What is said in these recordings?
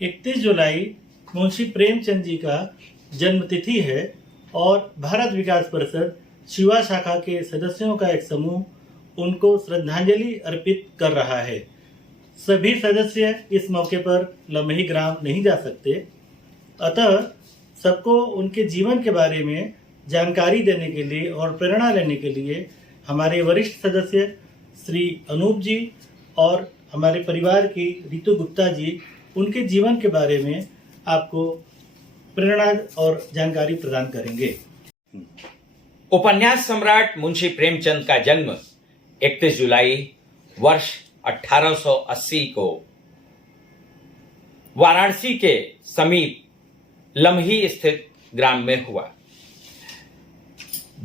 31 जुलाई मुंशी प्रेमचंद जी का जन्मतिथि है और भारत विकास परिषद शिवा शाखा के सदस्यों का एक समूह उनको श्रद्धांजलि अर्पित कर रहा है। सभी सदस्य इस मौके पर लम्हे ग्राम नहीं जा सकते, अतः सबको उनके जीवन के बारे में जानकारी देने के लिए और प्रेरणा लेने के लिए हमारे वरिष्ठ सदस्य श्री अनूप जी और हमारे परिवार की रितु गुप्ता जी उनके जीवन के बारे में आपको प्रेरणा और जानकारी प्रदान करेंगे। उपन्यास सम्राट मुंशी प्रेमचंद का जन्म 31 जुलाई वर्ष 1880 को वाराणसी के समीप लम्ही स्थित ग्राम में हुआ।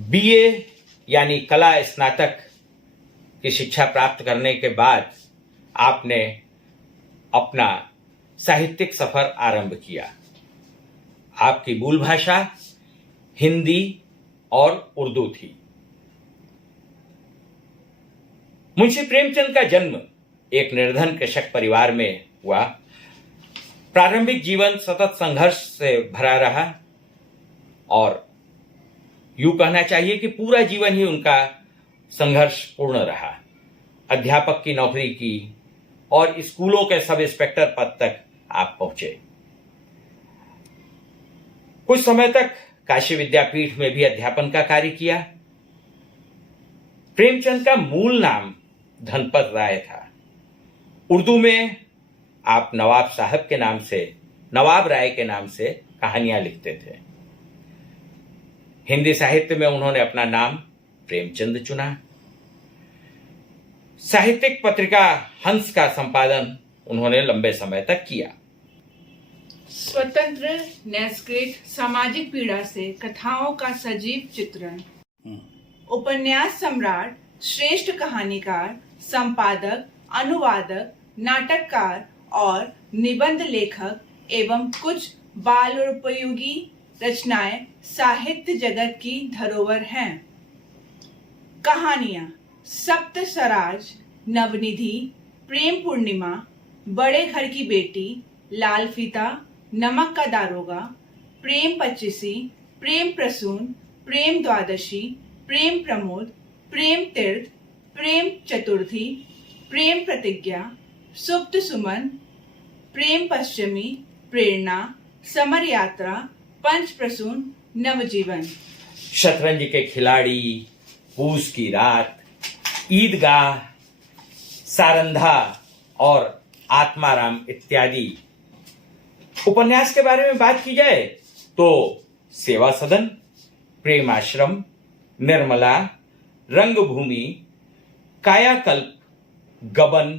बीए यानी कला स्नातक की शिक्षा प्राप्त करने के बाद आपने अपना साहित्यिक सफर आरंभ किया। आपकी मूल भाषा हिंदी और उर्दू थी। मुंशी प्रेमचंद का जन्म एक निर्धन कृषक परिवार में हुआ। प्रारंभिक जीवन सतत संघर्ष से भरा रहा और यूं कहना चाहिए कि पूरा जीवन ही उनका संघर्षपूर्ण रहा। अध्यापक की नौकरी की और स्कूलों के सब इंस्पेक्टर पद तक आप पहुंचे। कुछ समय तक काशी विद्यापीठ में भी अध्यापन का कार्य किया। प्रेमचंद का मूल नाम धनपत राय था। उर्दू में आप नवाब साहब के नाम से, नवाब राय के नाम से कहानियां लिखते थे। हिंदी साहित्य में उन्होंने अपना नाम प्रेमचंद चुना। साहित्यिक पत्रिका हंस का संपादन उन्होंने लंबे समय तक किया। स्वतंत्र नैसक्रिक सामाजिक पीड़ा से कथाओं का सजीव चित्रण, उपन्यास सम्राट, श्रेष्ठ कहानीकार, संपादक, अनुवादक, नाटककार और निबंध लेखक एवं कुछ बालोपयोगी रचनाएं साहित्य जगत की धरोहर हैं। कहानियां: सप्त स्वराज, नवनिधि, प्रेम पूर्णिमा, बड़े घर की बेटी, लाल फीता, नमक का दारोगा, प्रेम पच्चीसी, प्रेम प्रसून, प्रेम द्वादशी, प्रेम प्रमोद, प्रेम तीर्थ, प्रेम चतुर्थी, प्रेम प्रतिज्ञा, सुप्त सुमन, प्रेम पश्चिमी, प्रेरणा, समर यात्रा, पंच प्रसून, नवजीवन। शतरंज के खिलाड़ी, पूस की रात, ईदगाह, सारंधा और आत्माराम इत्यादि। उपन्यास के बारे में बात की जाए तो सेवा सदन, प्रेम आश्रम, निर्मला, रंगभूमि, कायाकल्प, गबन,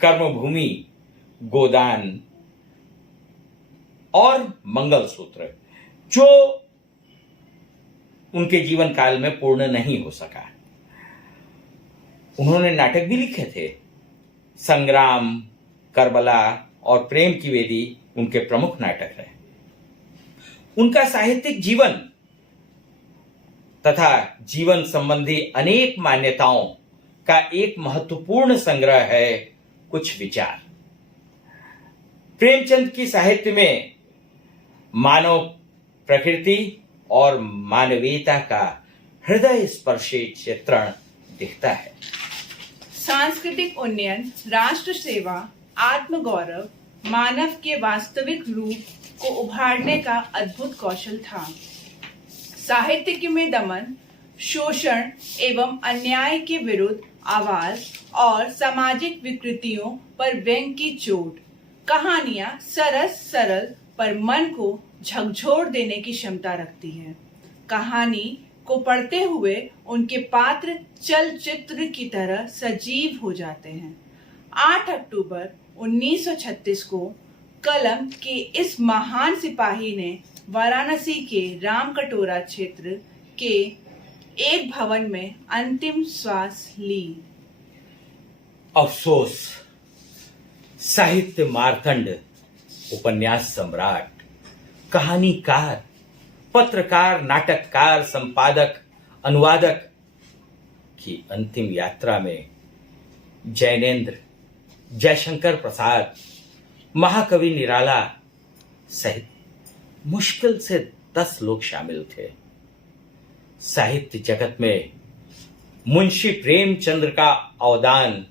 कर्मभूमि, गोदान और मंगलसूत्र, जो उनके जीवन काल में पूर्ण नहीं हो सका। उन्होंने नाटक भी लिखे थे। संग्राम, करबला और प्रेम की वेदी उनके प्रमुख नाटक रहे। उनका साहित्यिक जीवन तथा जीवन संबंधी अनेक मान्यताओं का एक महत्वपूर्ण संग्रह है कुछ विचार। प्रेमचंद की साहित्य में मानव प्रकृति और मानवीयता का हृदय स्पर्शी चित्रण दिखता है। सांस्कृतिक उन्नयन, राष्ट्र सेवा, आत्मगौरव, मानव के वास्तविक रूप को उभारने का अद्भुत कौशल था। साहित्य में दमन, शोषण एवं अन्याय के विरुद्ध आवाज और सामाजिक विकृतियों पर व्यंग की चोट। कहानियां सरस सरल पर मन को झकझोर देने की क्षमता रखती है। कहानी को पढ़ते हुए उनके पात्र चलचित्र की तरह सजीव हो जाते हैं। 8 अक्टूबर 1936 को कलम के इस महान सिपाही ने वाराणसी के रामकटोरा क्षेत्र के एक भवन में अंतिम श्वास ली। अफसोस, साहित्य मार्तंड, उपन्यास सम्राट, कहानीकार, पत्रकार, नाटककार, संपादक, अनुवादक की अंतिम यात्रा में जैनेन्द्र, जयशंकर प्रसाद महाकवि निराला सहित मुश्किल से 10 लोग शामिल थे। साहित्य जगत में मुंशी प्रेमचंद्र का अवदान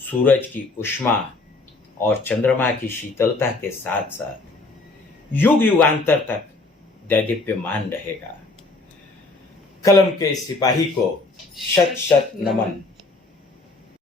सूरज की उष्मा और चंद्रमा की शीतलता के साथ साथ युग युगांतर तक दैदीप्यमान रहेगा। कलम के सिपाही को शत शत नमन।